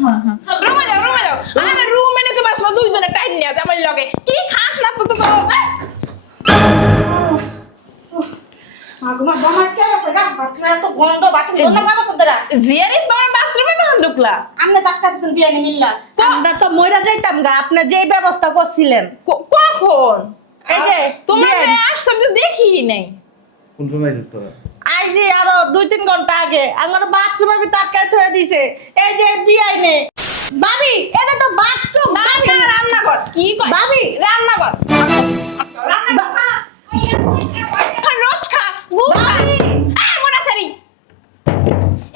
রুমে যাও আরে রুমে নিতে পারছ না দুইজনে টাইম নিয়ে আমার লগে কি খাস না তো তুমি আগমা বাবা কে আছে গা বাথরুমে এত গন্ধ বাথরুম গন্ধ কাটা সদরা জিয়ারি তোমার বাথরুমে কখন ঢুকলা আমনে টাকা দিছেন বিয়ে নি মিল্লা আমরা তো মইরা যাইতাম গা আপনি যেই ব্যবস্থা করছিলেন কখন এই যে তোমার যে আসছ আমি তো দেখি নাই কোন সময় আইছিস তোরা? আইজি আরো 2-3 ঘন্টা আগে আমার বাথরুমের ভিতর আটকায় থয়ে দিছে এই যে বিআই নে ভাবি এটা তো বাথরুম না ভাবি না রান্নাঘর কি কয় ভাবি রান্নাঘর রান্নাঘর রোস্ট খা ভাবি মোটা সারি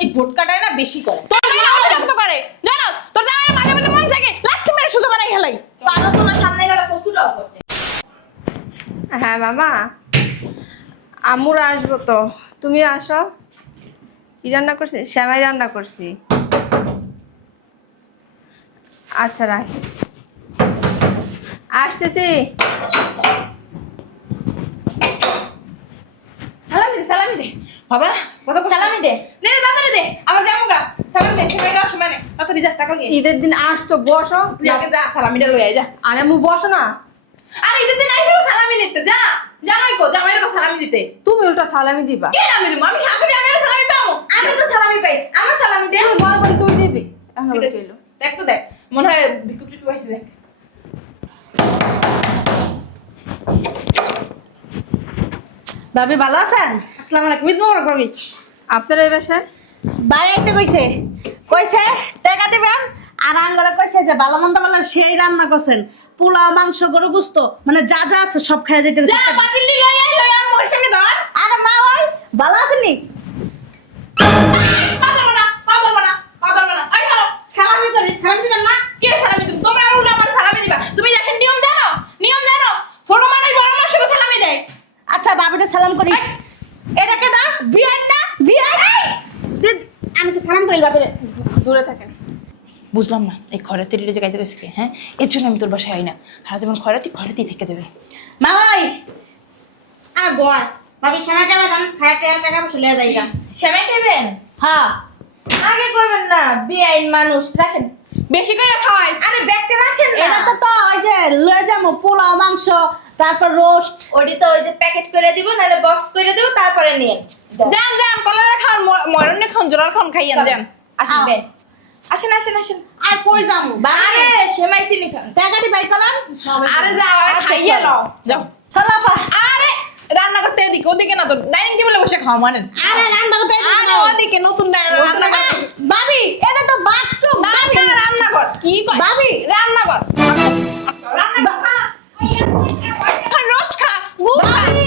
এই ভোটকাটায় না বেশি করে তোর না অতিরিক্ত করে জানো তোর জামাই মাঝে মাঝে মন থেকে লাঠি মেরে শুধু বানাই হেলাই পারো তো না সামনে গেলে কষ্টটাও করতে হ্যাঁ মামা আমুর আসবো তো তুমি আসো কি রান্না করছি শ্যামাই রান্না করছি আচ্ছা রাখ আসতেছি সালামি দে বাবা কত সালামি দে নে তাড়াতাড়ি দে আমার জামুগা সালামি দে সবাই যাও সময় নে তাড়াতাড়ি যা টাকা নিয়ে ঈদের দিন আসছো বসো তুই আগে যা সালামিটা লই আয় যা আরে মু বসো না আরে ঈদের দিন আইছো সালামি নিতে যা জামাইয়ের কো সালামি দিতে তুমি উল্টা সালামি দিবা কে আমি দিব আমি শাশুড়ি আমি আর সালামি পাবো আমি তো সালামি পাই আমার সালামি দে তুই বড় করে তুই দিবি এখন কইলো দেখ তো দেখ মনে হয় বিকুপ টিকু আইছে দেখ ভাবি ভালো আছেন আসসালামু আলাইকুম ঈদ মোবারক ভাবি আপনার এই বাসায় ভাই আইতে কইছে কইছে টাকা দিবেন আর আঙ্গরা কইছে যে ভালো মন্দ বলেন সেই রান্না করছেন পোলাও মাংস গরু গুস্ত মানে যা যা আছে সব খাইয়া যেতে যা পাতিলি লই আর মোর সামনে ধর আরে মা ভাই ভালো আছেন পাগল বানা আই হলো সালামি করি সালামি দিবেন না কে সালামি তুমি তোমরা উল্টা আমার সালামি দিবা তুমি এখন নিয়ম জানো ছোট মানুষ বড় মানুষকে সালামি দেয় আচ্ছা ভাবিটা সালাম করি এটা কেডা বিআই না বিআই আমি তো সালাম করি বাপরে দূরে থাকেন বুঝলাম না এই খরাতির যে গাইতে গেছে কি হ্যাঁ এর জন্য আমি তোর বাসায় আই না সারা জীবন খরাতি থেকে যাবে মা ভাই আর বয় ভাবি সময় যাবে দাম খায় টাকা পয়সা লয়ে যাইগা শ্যামাই খাইবেন হ্যাঁ আগে করবেন না বেআইন মানুষ রাখেন বেশি করে খাওয়াই আরে ব্যাগটা রাখেন এটা তো ওই যে লয়ে যাবো পোলাও মাংস তারপর রোস্ট ওটি তো ওই যে প্যাকেট করে দিব নাহলে বক্স করে দিব তারপরে নিয়ে যান কলার খান মরণে খান জোরার খান খাইয়েন যান আসবেন আসেন আর কই যাবো ভাই আরে সেমাই চিনি খান টাকাটি বাই কলাম আরে যাও আরে খাইয়ে লও যাও সালাফা আরে রান্না করতে এদিকে ওদিকে না তো ডাইনিং টেবিলে বসে খাওয়া মানে আরে রান্না করতে আরে ওদিকে নতুন রান্না কর ভাবি এটা তো বাথরুম না না রান্না কর কি কয় ভাবি রান্না কর রান্না কর খান রোস্ট খা ভাবি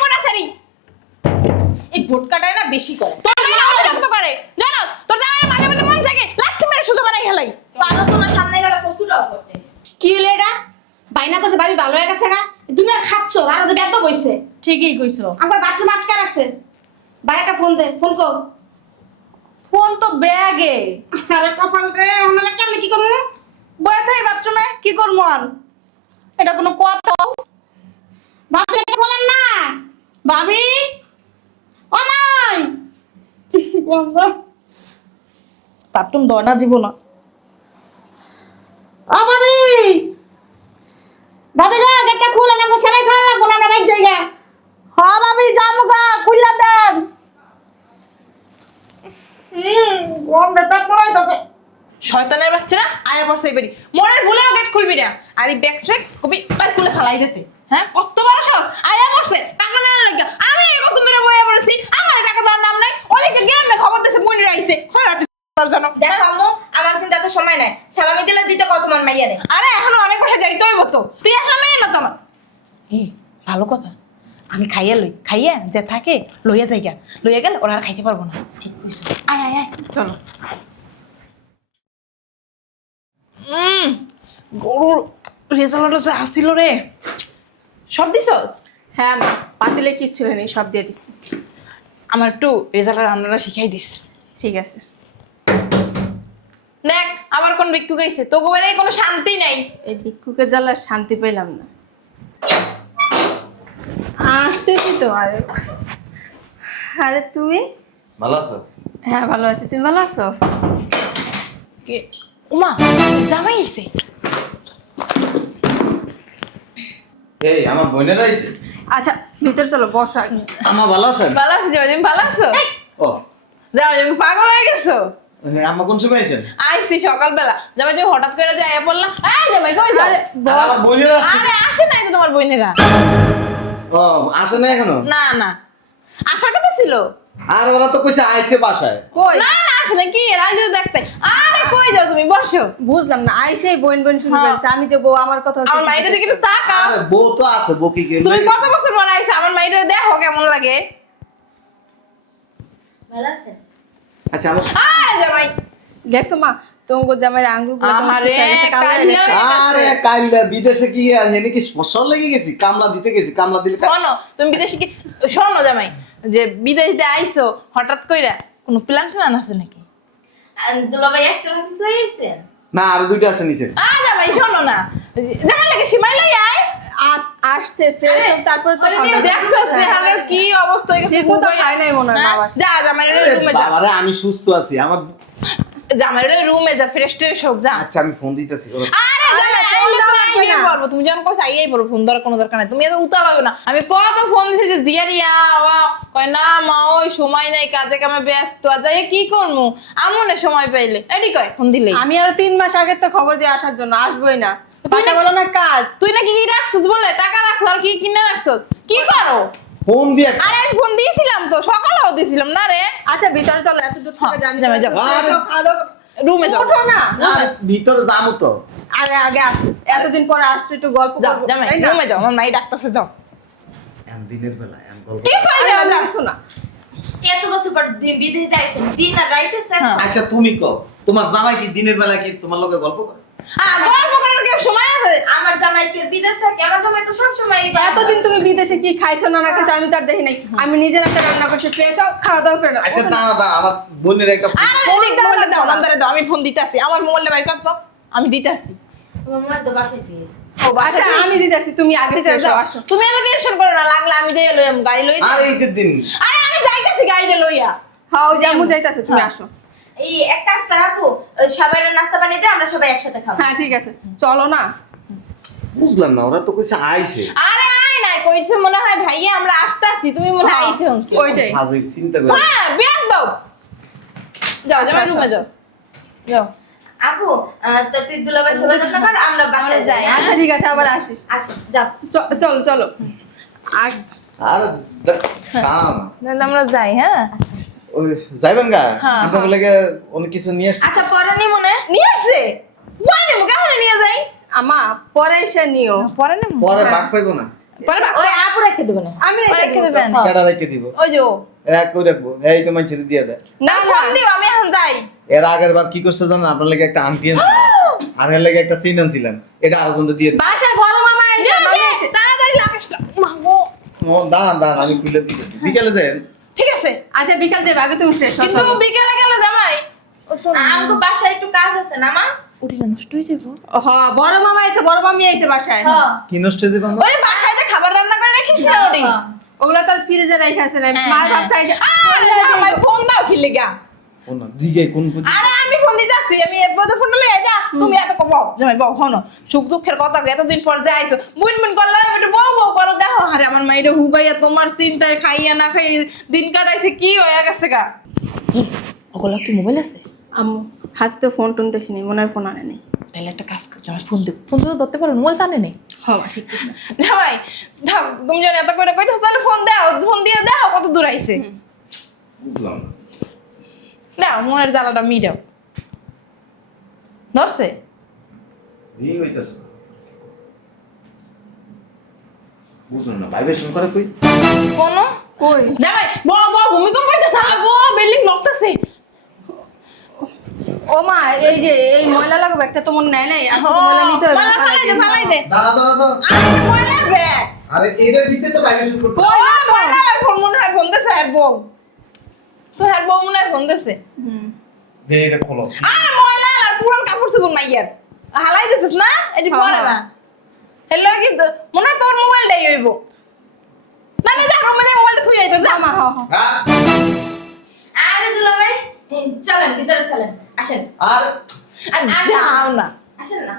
মোটা সারি এই ভোটকাটায় না বেশি করে তোর না অতিরিক্ত করে জানো তোর জামাই মাঝে মাঝে মন থেকে লাঠি মেরে শুধু বানাই হেলাই পারো তো না সামনে গেলে কষ্টটাও করতে কি হলো এটা বাইনা কইছে ভাবি ভালো হয়ে গেছে গা তুমি আর খাচ্ছ আর ওদের ব্যাগ তো বইছে ঠিকই কইছো আমার বাথরুম আটকা রাখছে বাইরেটা ফোন দে ফোন কর ফোন তো ব্যাগে আরে কপাল রে ওনালা কেমনে কি করব বয়ে থাই বাথরুমে কি করবো আর এটা কোনো কথা ভাবি এটা বলেন না ভাবি ও নাই বাথরুম দয় না জীবন ও ভাবি ভাবি গো গেটটা খুলে নাও সবাই খাওয়া লাগবো না বাইক জায়গা হ ভাবি জামুগা খুললা দেন গন্ধ তো কইতাছে শয়তানের বাচ্চারা আয়া পড়ছে এবারে মনের ভুলেও গেট খুলবি না আর এই ব্যাগ সেক কবি বার খুলে ফালাই দিতে হ্যাঁ কত বড় সব আয়া পড়ছে টাকা না লাগা আমি কত দূরে বইয়া পড়ছি আমার টাকা দেওয়ার নাম নাই ওদিকে গ্রামে খবর দিছে মনির আইছে খয়রাতি জানো দেখো আম্মু আমার কিন্তু এত সময় নাই সালামি দিলে দিতে কত মান মাইয়া রে আরে এখনো অনেক বসে যাইতে হইব তো তুই এখন মেয়ে না তোমার এই ভালো কথা আমি খাইয়া যে থাকে লইয়া যাইগা লইয়া গেল ওরা আর খাইতে পারবো না ঠিক কইছো আয় আয় আয় চলো গরুর রেজাল্টটা যে আসিল রে সব দিছস হ্যাঁ মা পাতিলে কিচ্ছু নেই সব দিয়ে দিছি আমার একটু রেজাল্ট রান্নাটা শিখাই দিস ঠিক আছে দেখ আবার কোন বিক্কু গাইছে তো গোবারে কোনো শান্তি নাই এই ভিক্ষুকের জ্বালা শান্তি পেলাম না আসতেছি তো আরে আরে তুমি ভালো আছো? হ্যাঁ ভালো আছি তুমি ভালো আছো কে উমা জামাই এসে এই আমার বোনেরা আইছে। আচ্ছা ভিতরে চলো বসো আগে। আমা ভালো আছেন? ভালো আছি জামাই, তুমি ভালো আছো? ও জামাই তুমি পাগল হয়ে গেছো? আমা কোন সময় আইছেন? আইসি সকালবেলা, জামাই তুমি হঠাৎ করে যে আয়া পড়লাম, এই জামাই কই যাও? আরে আমার বোনেরা আসছে। আরে আসে নাই তো তোমার বোনেরা? ও আসে না এখনো? না না আসার কথা ছিল। আর ওরা তো কইছে আইছে বাসায়। কই না না আসে না, কি রাজু দেখতে। আরে কই যাও তুমি, বসো। বুঝলাম না, আইসেই বোন বোন শুরু হ্যাঁ। করেছে। আমি যে বউ আমার কথা হচ্ছে আমার মাইটা দিকে একটু তাকাও। আরে বউ তো আছে, বউ কি কি তুমি কত বছর পর আইছো, আমার মাইটা দেখো কেমন লাগে। ভালো আছে? আচ্ছা আমার আরে জামাই দেখছো মা তোমার জামাইয়ের আঙ্গুলগুলো কেমন আহারে, শুকিয়ে গেছে, কালো হয়ে গেছে। কান্না। আরে কাইলা বিদেশে কি আর হেনে কি ফসল লেগে গেছি, কামলা দিতে গেছি, কামলা দিলে শোনো তুমি বিদেশে কি, শোনো জামাই যে বিদেশ দিয়ে আইছো হঠাৎ কইরা, কোনো প্ল্যান ট্যান আছে নাকি? দুলাভাই একটা কিছু হয়েছে? না আর দুইটা আছে নিচে। জামাই শোনো না, জামাই লাগে সীমাই লাই আয়। আসছে ফ্রেশ হোক তারপরে তো ওরে খাওয়া দাওয়া দেখছো করতে হবে। চেহারার কি অবস্থা হয়ে গেছে, ঠিক মতো খায় নাই মনে হয় মা হ্যাঁ? বাসায়। যা জামাই রুমে যা, বাবারে আমি সুস্থ আছি আমার। জামাই রুমে যা, ফ্রেশ ট্রেশ হোক যা। আচ্ছা আমি ফোন দিতেছি। আরে জামাই ফোন আইলে তো দেওয়া লাগবে আইয়ে না। পড়বো, তুমি যখন কইছো আইয়েই পড়বো, ফোন দেওয়ার কোনো দরকার নাই, তুমি এত উতাল হবে না। আমি কত ফোন দিছি যে জিয়ারিয়া কয় না মা ওই সময় নাই, কাজে কামে ব্যস্ত, আর যাই কি করবো আমনে সময় পাইলে এডি কয় ফোন দিলে। আমি আরো 3 মাস আগের তো খবর দিয়ে আসার জন্য আসবোই না। তুই তুই না- বলো না কাজ। তুই নাকি কি রাখছিস বলে, টাকা রাখছো আর কি কিনে রাখছো, কি করো? ফোন দিয়ে আরে আমি ফোন দিয়েছিলাম তো, সকালেও দিয়েছিলাম না রে। আচ্ছা ভিতরে চলো, এত দূর থেকে হ্যাঁ, জানি যাও, যাও। রুমে যাও, ওঠো না। আরে ভিতরে যাবো তো। আগে আগে আসো, এতদিন পরে আসছো, একটু গল্প যাও করবো, জামাই তাই না? রুমে যাও, আমার মাই ডাকতেছে, যাও। দিনের বেলা গল্প। কি কই আরে যাও, আমি যাও। আসো না। এত বছর পর বিদেশ যাইছেন, দিন আর রাইতেছে। হ্যাঁ। আচ্ছা তুমি কো, তোমার জামাই কি দিনের বেলা কি তোমার লগে গল্প করে? গল্প করার কি সময় আছে? আমার জামাই কি বিদেশ থাকে? আমার জামাই তো সবসময় এতদিন তুমি বিদেশে কি খাইছো না না খাইছো আমি তো আর দেখি নাই। আমি নিজের একটা রান্না করছি, ফ্রেশ হোক, খাওয়া দাওয়া করে নাও। আচ্ছা ওঠো না। দাঁড়া দাঁড়া, আমার বোনের একটা আরে ফোন এদিক দাও মোবাইলটা না, দাও, দাও না। নাম্বারে দাও, আমি ফোন দিতেছি, আমার মোবাইলটা বাইর কর তো, আমি দিতেছি। আমার মা তো বাসায় পেয়েছে। ও বাসা আচ্ছা আমি দিতেছি, তুমি আগে দিতে ফ্রেশ যাও। হও, আসো। তুমি এত টেনশন করো না, লাগলে আমি যাই লইয়াম, গাড়ি লই আর এই যে দিন আরে আমি যাইতাছি গাড়িটা লইয়া। হ্যাঁ ওই যে আম্মু যাইতাছে, তুমি হ্যাঁ। আসো। এই এক কাজ করাবো, সবাই নাস্তা বানিয়ে দিয়ে আমরা সবাই একসাথে খাবো। হ্যাঁ ঠিক আছে, চলো না। বুঝলাম না, ওরা তো কইছে আইছে। আরে আয় নাই কইছে মনে হয় ভাইয়া আমরা আসতে আসছি, তুমি মনে হয় আইছে হচ্ছে। ওইটাই। ফাজিল চিন্তা করে। হ্যাঁ বেদ দাও, যাও আচ্ছা, জামাই রুমে আচ্ছা। যাও, যাও। আপু তো তুই দুলাভাই সবাই যত্ন কর, আমরা বাসায় যাই। আচ্ছা ঠিক আছে, আবার আসিস। আসো যাও। চলো চলো। আর আর কাম তাহলে আমরা যাই, হ্যাঁ ওই যাইবেন গা, হ্যাঁ, আপনার লাগে অনেক কিছু নিয়ে আসছি। আচ্ছা পরে নি মনে নিয়ে আসছে, পরে নেবো, কেমন নিয়ে যাই? আমা পরে এসে নিও। পরে নেবো, পরে ভাগ পাইবো না। পরে ওই আপু রেখে দেবে না। আমি পরে রেখে রেখে দেবো তো। দেবেন। কেডা রেখে দিব? ওই যে ও। এক কই রাখবো, এই তো মানুষের দিয়ে দেয়। না না ফোন দিও, আমি এখন যাই। এর আগের বার কি করছে জানেন, আপনার লাগে একটা আংটি আনছিলাম, আর এর লাগে একটা চেইন আনছিলাম, এটা আরেকজন দিয়ে দিই। বাসায় বড় মামা এসে দে, মামা দে, এসে। তাড়াতাড়ি লাগিস না। মাগো। ও দাঁড়ান দাঁড়ান, আমি খুলে দিই, বিকেলে যাই। ঠিক আছে, আচ্ছা বিকাল যাবে, আগে তুমি ফ্রেশ হও। কিন্তু চলো। বিকেলে গেলে জামাই আমাকে বাসায় একটু কাজ আছে না মা? উঠিলে নষ্ট হয়ে যাবো। হ্যাঁ বড় মামা এসে, বড় মামি এসে বাসায়। হ্যাঁ। কি নষ্ট হয়েছে বাংলা? ওই বাসায় যে খাবার রান্না করে রেখেছি না ওটি। ওগুলা তো আর ফ্রিজে রেখে আসে না, হ্যাঁ, মার হ্যাঁ। ভাবসা এসে আরে জামাই ফোন দাও কি লেগা? ও না, দিকে কোন পুজো? আরে আমি ফোন দিতে আসছি, আমি এরপর তো ফোনটা লইয়া যা, তুমি এত কম জামাই বউ হনো, সুখ দুঃখের কথা এতদিন পর যে আইছো, বুন বুন করলে একটু বউ বউ করো, দেখো আরে আমার মাইরে হুগাইয়া তোমার চিন্তায় খাইয়া না খাইয়া দিন কাটাইছে, কি হয়ে গেছে গা? ওগুলা কি মোবাইল আছে? আম্মু হাতে তো ফোন টোন দেখিনি, মনে হয় ফোন আনে নেই। তাহলে একটা কাজ করছো, আমার ফোন দিও, ফোন তো ধরতে পারো, মোবাইল টানে নেই। হ্যাঁ ঠিক আছে। জামাই থাক, তুমি জানি এত করে কইতেছো, তাহলে ফোন দাও, ফোন দিয়ে দাও কত দূর আইছে। বুঝলাম না। দাও মনের জ্বালাটা মিটাও। ধরছে? এই হইতাছে। বুঝলাম না, ভাইব্রেশন করে কই? কোন কই জামাই ভূমিকম্প হইতেছে, গো বিল্ডিং নড়তেছে। ও মা, এই যে এই ময়লা লাগাবো একটা তো মনে নেয় নাই, আজকে তো ময়লা নিতে হবে। ময়লা ফালাই দে, ফালাই দে। দাঁড়া দাঁড়া দাঁড়া। আরে এটা ময়লার ব্যাগ। আরে এটার ভিতরে তো ভাইব্রেশন করতে। ও ময়লার ফোন মনে হয় ফোন দিছে আর বউ। তো আর বউ মনে হয় ফোন দিছে। হুম। দে এটা খোলো। আরে ময়লা আর পুরান কাপড় চোপড় মাইয়ার। হালাই দিছিস না? এটি পরে না। হেলো কি মনে হয় তোর মোবাইলটাই হইব। না না যা রুমে যাই, মোবাইলটা ছুঁয়ে আইতো যা। মা হ্যাঁ হ্যাঁ। হ্যাঁ? আরে দুলাভাই চলেন ভিতরে চলেন, আসেন। আর আর যাও না। আসেন না।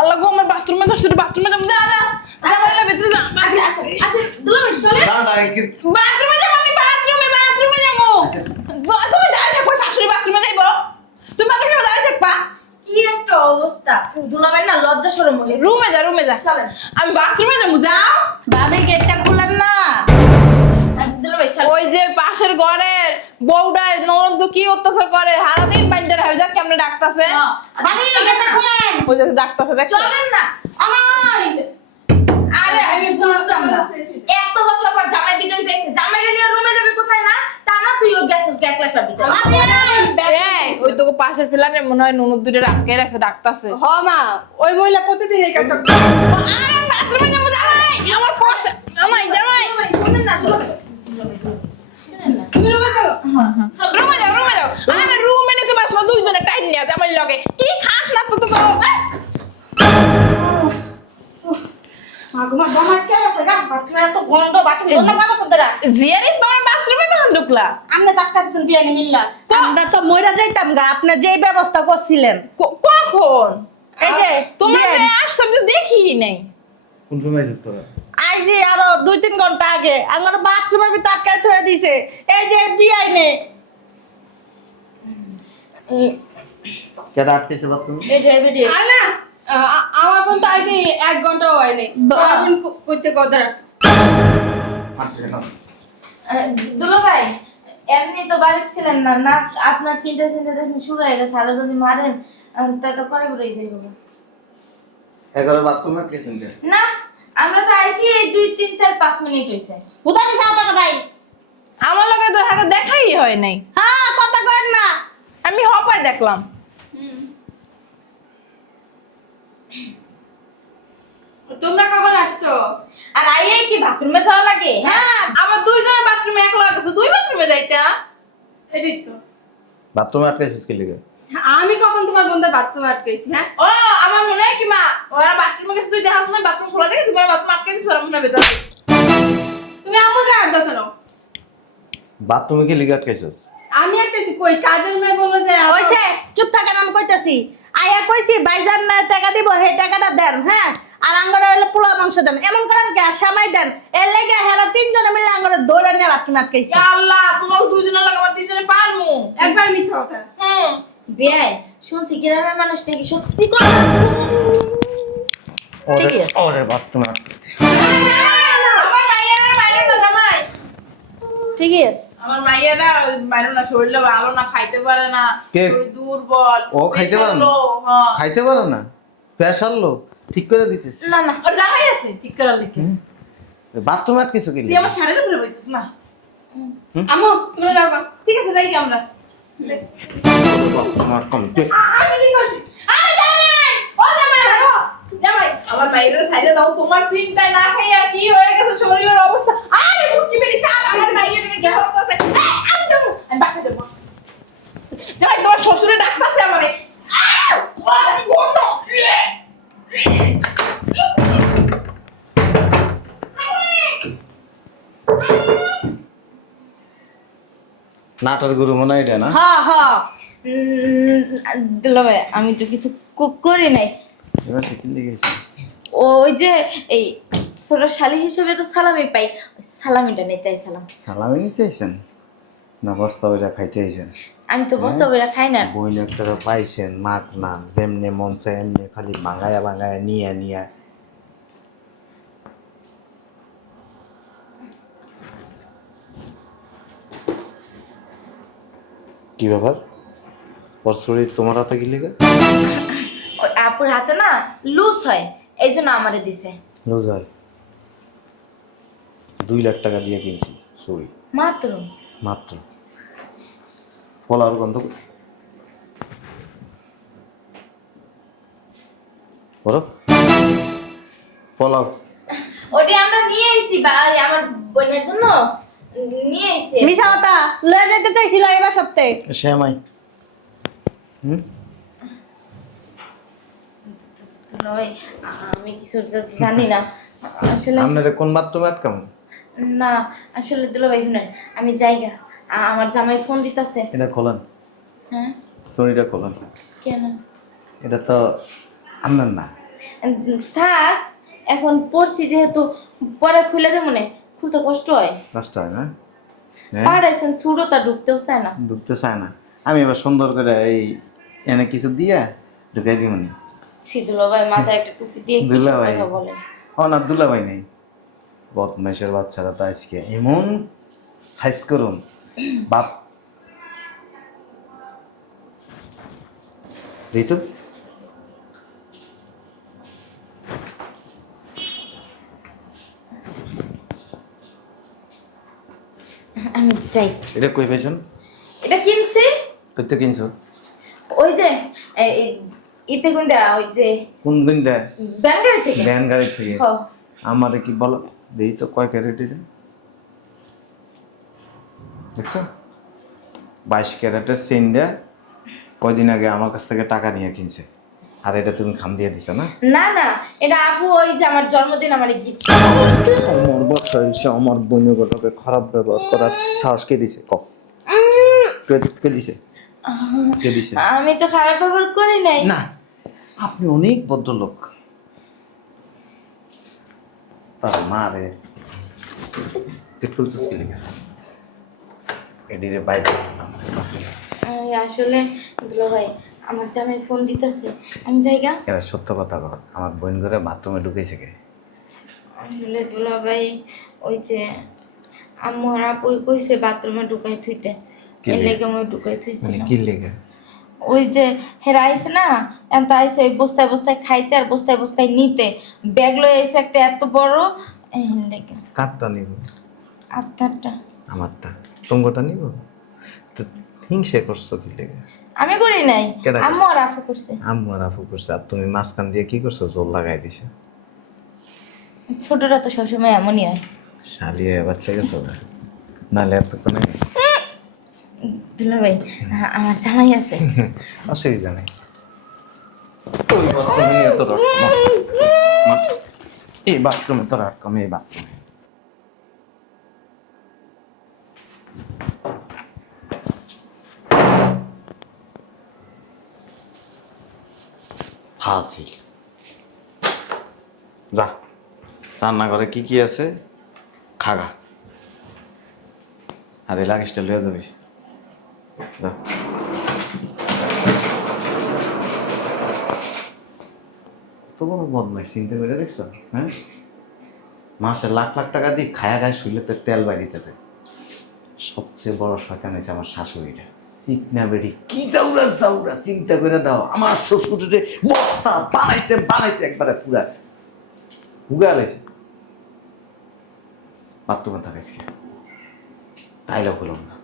আল্লাহ গো, আমার বাথরুমে ধরছে, বাথরুমে যাবো। যা যা যা, ভিতরে যা। আচ্ছা আসেন আসেন দুলাভাই চলেন। দাঁড়া দাঁড়া বাথরুমে যাবো, আমি বাথরুমে যাবো। তুমি দাঁড়িয়ে থাকবো, শাশুড়ি বাথরুমে যাইবো, তুমি বাথরুমে দাঁড়িয়ে থাকবা। কি একটা অবস্থা, দুলাভাই না লজ্জা শরম হয়ে গেছে। রুমে যা। চলেন। আমি বাথরুমে যাবো, যাও। ভাবি গেটটা খুলেন না। দুলাভাই চলেন। ওই যে পাশের ঘরের বউটা ননদ কি অত্যাচার করে, সারাদিন বাঞ্জার হয়ে যাক, কেমনে ডাকতাছে। হ্যাঁ। ভাবি গেটটা খুলেন। ওই যে ডাকতাছে, দেখছো? চলেন না। আরে আমি বুঝতাম না, এত বছর পর জামাই বিদেশ গেছে, জামাইরে নিয়ে রুমে যাবে কোথায় না, তা না তুইও গেছিস একলা সব ভিতরে। এই, ওই তো পাশের ফেলানে মনে হয় ননদ দুটো আটকে রাখছে, ডাকতাছে। হ মা, ওই মহিলা প্রতিদিন এই কাজ করে। আরে বাথরুমে যাবো, জামাই, আমার পয়সা, জামাই। দুলাভাই শুনেন না, দুলাভাই শুনেন না। তুমি রুমে চলো। রুমে যাও। আরে রুমে নিতে পারছ না, দুইজনে টাইম নিয়ে জামাই লগে কি খাস না তো তো। তোমার জামাই কে আছে গা? বাথরুমে এত গন্ধ, বাথরুম গন্ধ কারো সন্তারা। জিয়ারি তোমার বাথরুমে কখন ঢুকলা? আমনে ধাক্কা দিছেন বিয়ে নি মিল্লা। আমরা তো মইরা যাইতাম গা, আপনি যেই ব্যবস্থা করছিলেন। কখন? এই যে তোমরা যে বিয়ে- আসছো আমি তো দেখি নাই। কোন সময় আছিস তোরা? আইজি আরো 2-3 ঘন্টা আগে আমার বাথরুমের ভিতর আটকায় থয়ে দিছে। এই যে বিআই নে। কেডা আটকেছে বাথরুমে? এই যে ভিডিও। আর না, আমার বোন তো আইছে 1 ঘন্টাও হয়নি। আমার বোন কইতে কদরা। আটকেছে না। দুলাভাই এমনি তো বাড়ি ছিলেন না, না আপনার চিন্তা দেখুন শুকায় গেছে, আরো যদি মারেন তা তো কয় বড় যাইব। এগারো বাথরুমে আটকেছেন কে? না আমরা তো আইছি এই 2-3-4-5 মিনিট হইছে। উদা দিছে আতা ভাই। আমার লগে তো আগে দেখাই হয় নাই, হ্যাঁ কথা কইন না। আমি হপায় দেখলাম। তোমরা কখন আসছো? আর আইয়ে কি বাথরুমে যাওয়া লাগে? হ্যাঁ, আবার দুইজনের বাথরুমে এক লগে গেছে, দুই বাথরুমে যাইতা। এটাই তো। বাথরুমে আটকেছিস কি লিগে? আমি কখন তোমার বোনদের বাথরুমে আটকাইছি? হ্যাঁ, ও আমার মনে হয় কি মা, ওরা বাথরুমে গেছে, তুই দেখাস না বাথরুম খোলা দেখে তোমার বাথরুম আটকে দিছিস, ওরা মনে হয় ভেতরে। তুমি আমাকে আর দেখো না। বাথরুমে কি লিগে আটকেছিস? আমি আটকাইছি কই? কাজের মেয়ে বললো যে হইছে, চুপ থাকেন, আমি কইতাছি। আয়া কইছি ভাইজান না টাকা দিব, সেই টাকাটা দেন। হ্যাঁ, আর আঙ্গরে হইলে পোলা মাংস দেন। এমন করেন কে সামাই দেন। এর লাগি হেরা 3 জনে মিলে আঙ্গরে দৌড়ে নিয়ে বাথরুমে আটকাইছে। ইয়া আল্লাহ, তোমাকে দুইজনের লগে আবার তিনজনে পারমু। একবার মিথ্যা কথা। হুম। বেয়াই শুনছি গ্রামের মানুষ নাকি সত্যি করে ঠিকই আছে। ওরে বাথরুমে আটকেছে। আমার মাইয়ারা বাইরে না জামাই। ঠিকই আছে। আমার মাইয়ারা বাইরে না, শরীরে ভালো না, খাইতে পারে না, কে? শরীর দুর্বল। ও খাইতে পারে না? হ্যাঁ। খাইতে পারে না? প্রেশার লো ঠিক করে দিতেছ। না না ওর জামাই আছে ঠিক করার লিখে। বাথরুমে আটকেছো কি তুই লিগে? আমার শাড়ির উপরে বসেছিস না? আম্মু তোমরা যাও গা। ঠিক আছে, যাই আমরা। আমার কম তুই আমি কি করছি? আরে জামাই! ও জামাই, ধরো। জামাই, আমার মাইয়ারা সাইডে দাও, তোমার চিন্তায় না খাইয়া কি হয়ে গেছে শরীরের অবস্থা। আরে মুক্তি বেরিয়ে চাল, আমার মাইয়াদের কি হচ্ছে? আমি যাবো, আমি বাসা যাবো। জামাই, তোমার শ্বশুরে ডাকতাছে আমারে। আরে গন্ধ। নাটার গুরু মনে হয় এটা না? হ্যাঁ হ্যাঁ। দুলাভাই আমি তো কিছু করি নাই। এবার ঠিক লিগেছে। ওই যে এই ছোট শালি হিসেবে তো সালামি পাই, ওই সালামিটা নিতে আইছিলাম। সালামি নিতে আইছেন না বস্তা ওইটা খাইতে আইছেন? আমি তো বস্তা বইরা খাই না। বইন একটা পাইছেন মাঠ না, যেমনে মন চায় এমনি খালি ভাঙায়া ভাঙায়া নিয়ে নিয়ে। কি ব্যাপার? ওর শরীর তোমার হাতে কি লেগে? ওই আপুর হাতে না লুজ হয়, এই জন্য আমারে দিছে। লুজ হয়? 2 লাখ টাকা দিয়ে কিনছি সরি, মাত্র মাত্র। ফলার গন্ধ বলো, ফলাও। ওটি আমরা নিয়ে আইছি ভাই, আমার বোনের জন্য নিয়ে আইছি। মিছা কথা লয়ে যেতে চাইছিল এবার সপ্তাহে। শ্যামাই নয়, আমি কিছু জানি না আসলে। আপনারা কোন বাথরুমে আটকাম? না আসলে দুলাভাই শুনেন, আমি জায়গা আমার জামাই ফোন দিতেছে। এটা খোলেন, হ্যাঁ সরিটা খোলেন। কেন? এটা তো আপনার না। থাক, এখন পড়ছি যেহেতু পরে খুলে দেবো না, খুলতে কষ্ট হয়। কষ্ট হয় না? হ্যাঁ পাড়াইছেন সুরতা ঢুকতেও চায় না। ঢুকতে চায় না। আমি এবার সুন্দর করে এই এনে কিছু দিয়া ঢুকাই দিমনি। ছিদুলো ভাই মাথায় একটা টুপি দিয়ে কি দুলা সব ভাই কথা বলেন। ও না দুলা ভাই নেই, বদমাইশের বাচ্চারা তো আজকে এমন সাইজ করুন বাপ। দিই তো আমি চাই। এটা কই পেয়েছেন? এটা কিনছি কই তো কিনছো? ওই যে ইতে গুন্দা, ওই যে কোন দিন দেয়? ব্যাংকারি থেকে। ভ্যান গাড়ির থেকে। হ, আমারে কি বলো, দেই তো কয় ক্যারেট এটা? দেখছো 22 ক্যারেটের চেইনটা কয়দিন আগে আমার কাছ থেকে টাকা নিয়ে কিনছে, আর এটা তুমি খাম দিয়ে দিছো না? না না, এটা আপু ওই যে আমার জন্মদিন আমার গিফট। আমার বছর হয়েছে, আমার বোনগুলোকে খারাপ ব্যবহার করার সাহস কে দিছে? ক কে দিছে? কে দিছে? আমি তো খারাপ ব্যবহার করি নাই। না, আপনি অনেক ভদ্রলোক। তার মা রে পেট্রোল সুস্কি লেগে এডিরে বাইরে। আমি আসলে দুলো ভাই আমার জামাই ফোন দিতেছে, আমি জায়গা। এরা সত্য কথা বল, আমার বোন করে বাথরুমে ঢুকেছে কে? আসলে দুলো ভাই ওই যে আম্মু আর আপু কইছে বাথরুমে ঢুকাই থুইতে, কি এর লে- লেগে আমি ঢুকাই থুইছি। মানে কি লেগে? ওই যে হেরা আইছে না, এত আইছে ওই বস্তায় বস্তায় খাইতে আর বস্তায় বস্তায় নিতে, ব্যাগ লয়ে আইছে একটা এত বড়, এর লেগে। কারটা নিব? আপনারটা। আমারটা? তোমারটা নিব? তো হিংসে করছো কি লেগে? আমি করি নাই, কেডা করছে? আম্মু আর আপু করছে। আম্মু আর আপু করছে, আর তুমি মাঝখান দিয়ে কি করছো? জোর লাগাই দিছে। ছোটরা তো সবসময় এমনই হয়। শালিয়ে বাচ্চা গেছো না, নাহলে এতক্ষণে দুলা ভাই আমার জামাই আছে। অসুবিধা নেই। ওই বাথরুমে নিয়ে তো রাখ না। এই বাথরুমে তো রাখ, আমি এই বাথরুমে। হাসিল যা, রান্নাঘরে কি কি আছে খাগা, আর এই লাগেজটা লয়ে যাবি। যা। তো বড় বদমাইশ, চিন্তা করে দেখছো? হ্যাঁ, মাসে লাখ লাখ টাকা দিয়ে খায়া খায় শুইলে তো তেল বাড়িতেছে। সবচেয়ে বড় শয়তান হয়েছে আমার শাশুড়িটা, চিকনা বেড়ি কি যাউরা যাউরা। চিন্তা করে দাও, আমার শ্বশুরে বস্তা বানাইতে বানাইতে একবারে পুরা হুগা লাইছে। বাথরুমে থাকাইছে আইলেও বললাম না।